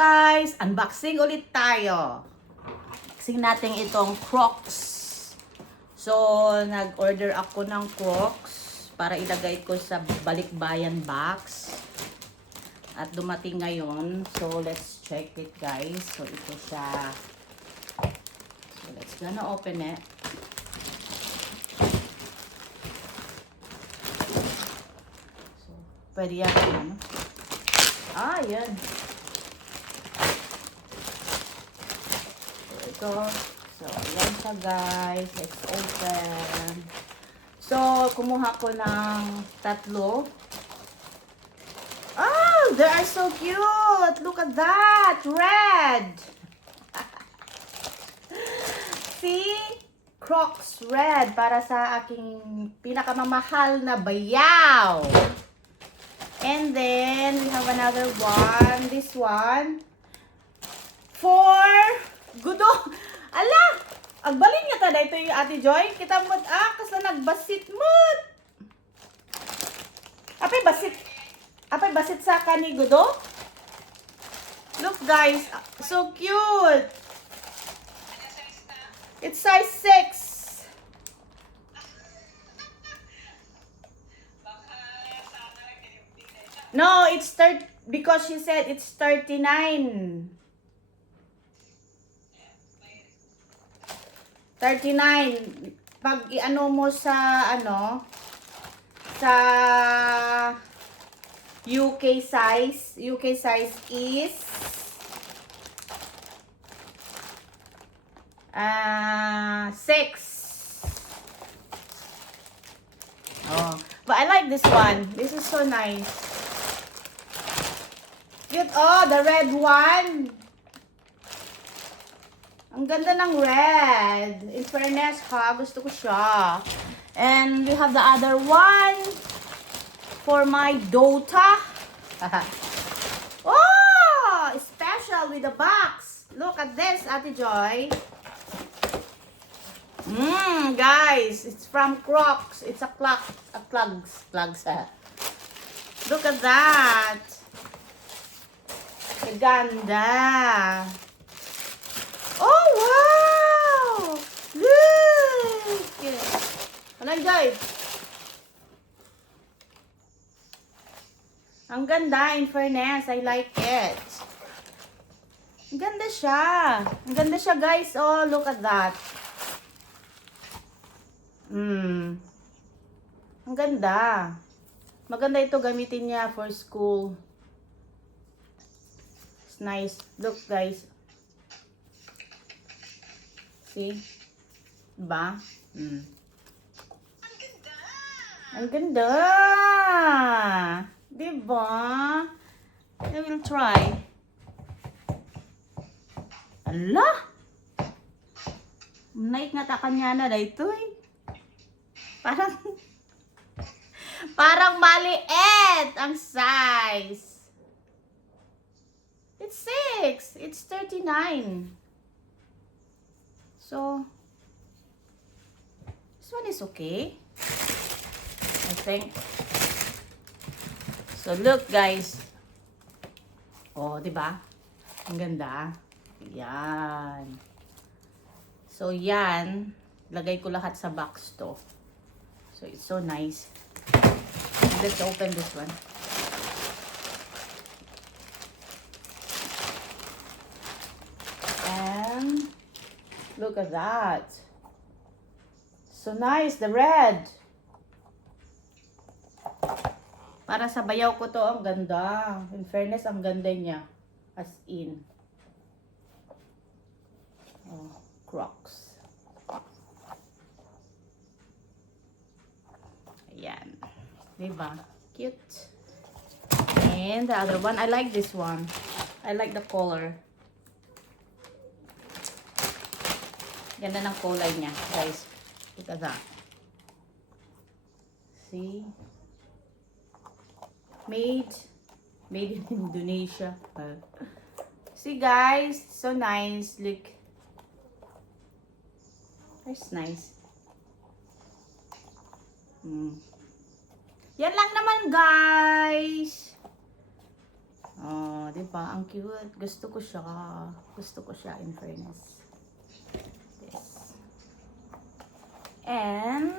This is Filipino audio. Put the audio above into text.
guys! Unboxing ulit tayo. Unboxing natin itong Crocs. So, nag-order ako ng Crocs para ilagay ko sa balikbayan box. At dumating ngayon. So, let's check it guys. So, ito siya. So, let's gonna open it. So, pwede yan. Ano? Ah, yan. So, yan siya guys. Let's open. So, kumuha ko ng tatlo. Oh, they are so cute. Look at that. Red. See? Crocs red para sa aking pinakamamahal na bayaw. And then, we have another one. This one. For Gudo. Ala! Agbalin niya tada ito yung Ate Joy. Kita mo, kasi nagbasit mo. Apay basit sa kani Gudo. Look guys, so cute. It's size 6. No, it's because she said it's 39. 39. Pag iano mo sa sa UK size is 6. Oh, but I like this one. This is so nice. Cute. Oh, the red one. Ang ganda ng red. In fairness ha, gusto ko siya. And we have the other one for my daughter. Oh, special with the box. Look at this, Ate Joy. Guys, it's from Crocs. It's a plugs. Look at that. Ganda. Oh, wow! Look! Alam, Joy. Ang ganda, in fairness. I like it. Ang ganda siya. Ang ganda siya, guys. Oh, look at that. Ang ganda. Maganda ito gamitin niya for school. It's nice. Look, guys. See? Diba? Ang ganda! Diba? I will try. Ala! Naik nga ta kanya na dito eh. Parang maliit ang size. It's 6. It's 39. So, this one is okay, I think. So, look guys. Oh, diba? Ang ganda. Yan. So, yan. Lagay ko lahat sa box to. So, it's so nice. Let's open this one. And look at that. So nice, the red. Para sa bayaw ko to, ang ganda. In fairness, ang ganda niya. As in. Oh, Crocs. Ayan. Diba? Cute. And the other one, I like this one. I like the color. Ganda ng kulay niya, guys. Look at that. See? Made in Indonesia. See, guys? So nice. Look. That's nice. Yan lang naman, guys. Oh, di ba? Ang cute. Gusto ko siya. Gusto ko siya in fairness. Yes. And